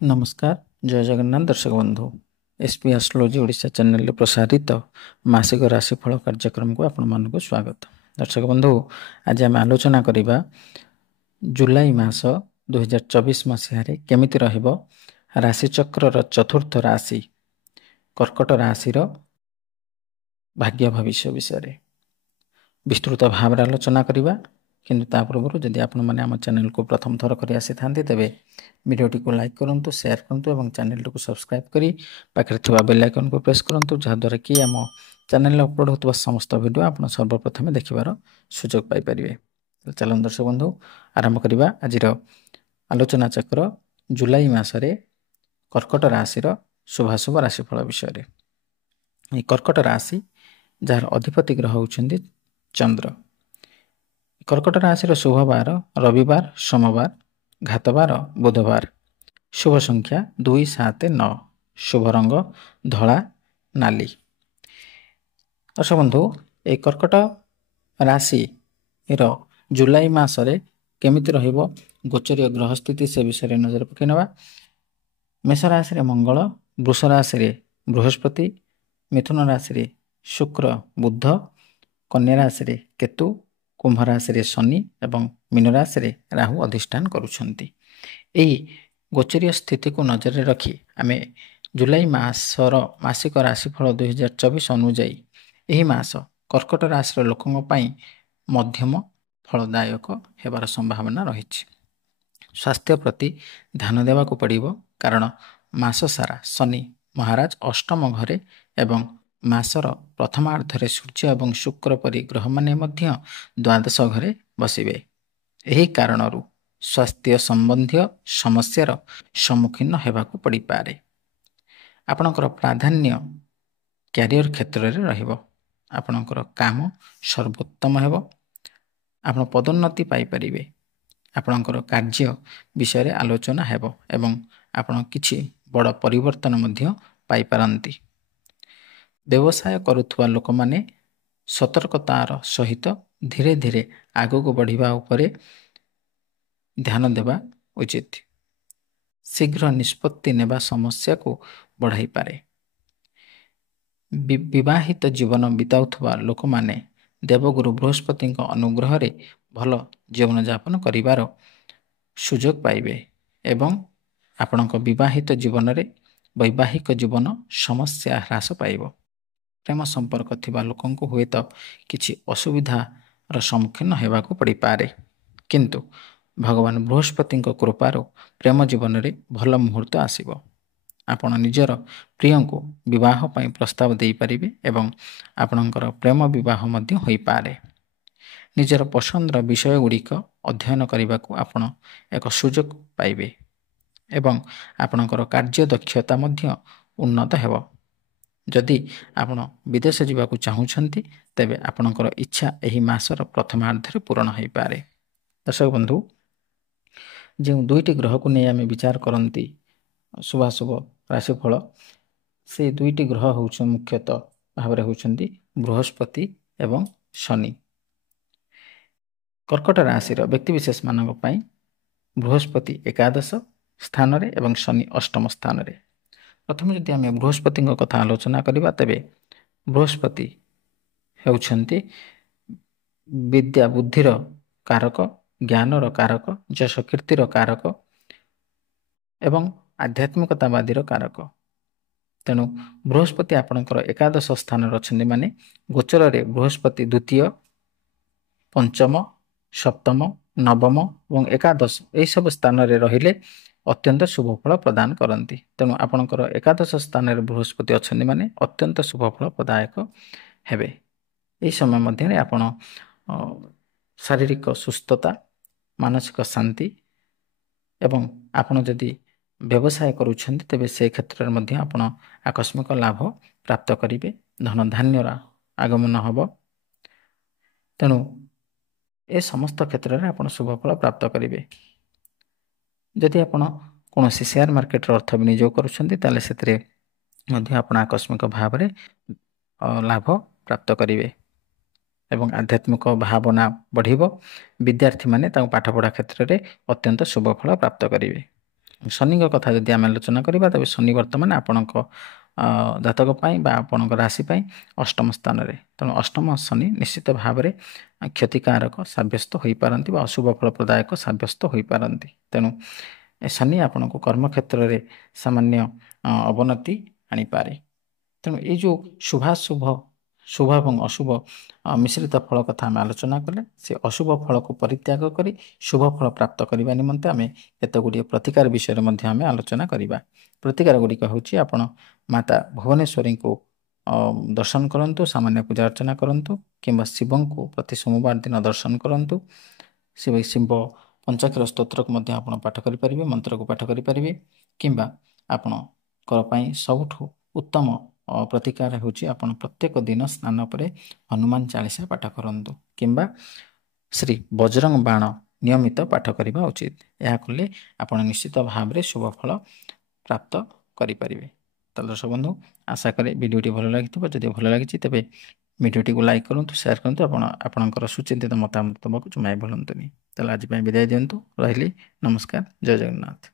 नमस्कार जय जगन्नाथ दर्शक बंधु एसपी एस्ट्रोलॉजी ओडिशा चैनल प्रसारित मासिक राशिफल कार्यक्रम को आपण मानक स्वागत। दर्शक बंधु आज आम आलोचना करिबा जुलाई मास 2024 मसीह केमिति रहिबो राशिचक्र चतुर्थ राशि कर्कट राशि भाग्य भविष्य विषय विस्तृत भाव आलोचना करिबा। किंतु ता पूर्व जदि आपण माने आम चैनल को प्रथम थर करि आसी थांते तेबे वीडियोटी को लाइक करंतु शेयर करंतु एवं चैनल को सब्सक्राइब करी पाखरे थिबा बेल आइकन को प्रेस करंतु जहा द्वारा कि आम चैनल अपलोड होतबा समस्त वीडियो आपण सर्वप्रथम देखिबार सुयोग पाई परिबे। चलन दर्शक बंधु आरंभ करिबा आजिर आलोचना चक्र जुलाई मासरे कर्कट राशिर शुभाशुभ राशिफल विषय। कर्कट राशि जार अधिपति ग्रह होउछन्ति चंद्र। कर्कट राशि शुभ बार रविवार सोमवार घातवार बुधवार। शुभ संख्या 2 7 9। शुभ रंग धला नाली। दर्शक बंधु ए कर्कट राशि जुलाई मासरे केमिति रहिबो गोचरीय ग्रह स्थिति से विषय नजर पकई नवा। मेष राशि मंगल, वृष राशि बृहस्पति, मिथुन राशि शुक्र बुध, कन्या राशि केतु, कुंभ राशि शनि एवं मीन राशि राहु अधिष्ठान करुछन्ति। एही गोचरीय स्थिति को नजर रखी आमे जुलाई मासर मासिक राशिफल 2024 अनुଯାयी एही मास कर्कट राशि लोकों पई मध्यम फलदायक हेबार संभावना रहिछि। स्वास्थ्य प्रति ध्यान देवा को पड़िबो कारण मास सारा शनि महाराज अष्टम घरे एवं मासर प्रथमार्धरे सूर्य एवं शुक्र परि ग्रह माने मध्य द्वादश घरे बसिबे। एही कारणरू स्वास्थ्य संबंधी समस्यार सम्मुखीन हेबाकू पड़ी पारे। आपणकर प्राधान्य कैरियर क्षेत्र में रहिबो। आपणकर काम सर्वोत्तम हेबो। आपण पदोन्नति पाई परिबे। आपणकर कार्य विषय आलोचना हेबो एवं आपण किछि बड़ परिवर्तन मध्य पाई पारंती। व्यवसाय करुथुवा लोक माने सतर्कतार सहित धीरे धीरे आगो को बढ़िबा उपरे ध्यान देवा उचित। शीघ्र निष्पत्ति नेबा समस्या को बढ़ाई पारे। विवाहित जीवन बिताउथुवा लोक माने देवगुरु बृहस्पति अनुग्रह रे भल जीवन यापन करिवार सुयोग पाइबे एवं आपणक विवाहित जीवन रे वैवाहिक जीवन समस्या ह्रास पाइबो। प्रेम संपर्क थिबा लोकन को हुए तो किछि असुविधार सम्मुखीन हेबाकू पड़ी पारे। किंतु भगवान बृहस्पति कृपारो प्रेम जीवन रे भल मुहूर्त आसीबो। आपण निजर प्रिय को विवाह पई प्रस्ताव देई परिबे एवं आपणकर प्रेम विवाह मध्य होई पारे। निजर पसंदर विषय गुड़िक अध्ययन करने को आपण एक सुयोग पाइबे एवं आपणकर कार्य दक्षता मध्य उन्नत हेबो। जदि आपण विदेश जावाक चाहूछंती तेबे आपणकर इच्छा एही मासर प्रथमार्धरे पूर्ण होई पारे। दर्शक बंधु जो दुईटी ग्रह को नहीं आमे विचार करती शुभाशुभ राशिफल से दुईटी ग्रह होउछन मुख्यतः भाव होउछंती बृहस्पति एवं शनि। कर्कट राशि व्यक्ति विशेष मानक पई बृहस्पति एकादश स्थान रे एवं शनि अष्टम स्थान रे। प्रथम जदि आमे बृहस्पति कथा आलोचना करिबा तेबे बृहस्पति हेउछंती विद्या बुद्धिर कारक, ज्ञानर कारक, यश कीर्तिर कारक एवं आध्यात्मिकतावादीर कारक। तेणु बृहस्पति आपणकर एकादश स्थान रछन्ति माने गोचर रे बृहस्पति द्वितीय, पंचम, सप्तम, नवम और एकादश यही सब स्थान रे रहिले अत्यंत शुभ फल प्रदान करती। तेणु आपणकर एकादश स्थान रे बृहस्पति अछन्ति माने अत्यंत शुभ फल प्रदायक हेबे। एही समय मध्य आपण शारीरिक सुस्थता, मानसिक शांति एवं आपण जदि व्यवसाय करुछन्ति तेबे से क्षेत्र में आपण आकस्मिक लाभ प्राप्त करिवे। धन धान्यर आगमन हब। तेणु ए समस्त क्षेत्र में आपण शुभ फल प्राप्त करिवे। जदि आपण कौन शेयर मार्केट अर्थ विनियोग करुछन्ति ताले सेतरे मध्य आपण आकस्मिक भाव में लाभ प्राप्त करिवे एवं आध्यात्मिक भावना बढ़िबो। विद्यार्थी माने पाठ पढ़ा क्षेत्र में अत्यंत शुभ फल प्राप्त करिवे। ଶନିଙ୍କ କଥା ଯଦି ଆମେ ଆଲୋଚନା କରିବା ତେବେ ଶନି ବର୍ତ୍ତମାନ ଆପଣଙ୍କ ଜାତକ ପାଇଁ ବା ଆପଣଙ୍କ ରାଶି ପାଇଁ ଅଷ୍ଟମ ସ୍ଥାନରେ। ତେଣୁ ଅଷ୍ଟମ ଶନି ନିଶ୍ଚିତ ଭାବରେ କ୍ଷତିକାରକ ସାବ୍ୟସ୍ତ ହୋଇପାରନ୍ତି ବା ଅଶୁଭ ଫଳ ପ୍ରଦାୟକ ସାବ୍ୟସ୍ତ ହୋଇପାରନ୍ତି। ତେଣୁ ଶନି ଆପଣଙ୍କୁ କର୍ମକ୍ଷେତ୍ରରେ ସାମାନ୍ୟ ଅବନତି ଆଣିପାରେ। ତେଣୁ ଏଇ ଯେଉଁ ଶୁଭ ଏବଂ ଅଶୁଭ ମିଶ୍ରିତ ଫଳ କଥା ଆମେ ଆଲୋଚନା କଲେ, ସେ ଅଶୁଭ ଫଳକୁ ପରିତ୍ୟାଗ କରି ଶୁଭ ଫଳ ପ୍ରାପ୍ତ କରିବା ନିମନ୍ତେ ଆମେ କେତେ ଗୁଡ଼ିଏ ପ୍ରତିକାର ବିଷୟରେ ମଧ୍ୟ ଆମେ ଆଲୋଚନା କରିବା। ପ୍ରତିକାର ଗୁଡ଼ିକ ହେଉଛି ଆପଣ ମାତା ଭୁବନେଶ୍ୱରୀଙ୍କୁ ଦର୍ଶନ କରନ୍ତୁ, ସାମାନ୍ୟ ପୂଜା ଅର୍ଚ୍ଚନା କରନ୍ତୁ, କିମ୍ବା ଶିବଙ୍କୁ ପ୍ରତି ସୋମବାର ଦିନ ଦର୍ଶନ କରନ୍ତୁ। ଶିବ ପଞ୍ଚାକ୍ଷର ସ୍ତୋତ୍ରକୁ ମଧ୍ୟ ଆପଣ ପାଠ କରିପାରିବେ, ମନ୍ତ୍ରକୁ ପାଠ କରିପାରିବେ, କିମ୍ବା ଆପଣଙ୍କ ପାଇଁ ସବୁଠୁ ଉତ୍ତମ ପ୍ରତିକାର ହେଉଛି ଆପଣ ପ୍ରତ୍ୟେକ ଦିନ ସ୍ନାନ ପରେ ହନୁମାନ ଚାଳିଶା ପାଠ କରନ୍ତୁ, କିମ୍ବା ଶ୍ରୀ ବଜରଙ୍ଗ ବାଣ ନିୟମିତ ପାଠ କରିବା ଉଚିତ। ଏହା କଲେ ଆପଣ ନିଶ୍ଚିତ ଭାବରେ ଶୁଭ ଫଳ ପ୍ରାପ୍ତ କରିପାରିବେ। ତାହେଲେ ଦର୍ଶକ ବନ୍ଧୁ, ଆଶା କରେ ଭିଡ଼ିଓଟି ଭଲ ଲାଗିଥିବ। ଯଦି ଭଲ ଲାଗିଛି ତେବେ ଭିଡ଼ିଓଟିକୁ ଲାଇକ୍ କରନ୍ତୁ, ସେୟାର କରନ୍ତୁ, ଆପଣଙ୍କର ସୁଚିନ୍ତିତ ମତାମତ ଦେବାକୁ ଜମାଇ ଭୁଲନ୍ତୁନି। ତାହେଲେ ଆଜି ପାଇଁ ବିଦାୟ ଦିଅନ୍ତୁ। ରହିଲି, ନମସ୍କାର, ଜୟ ଜଗନ୍ନାଥ।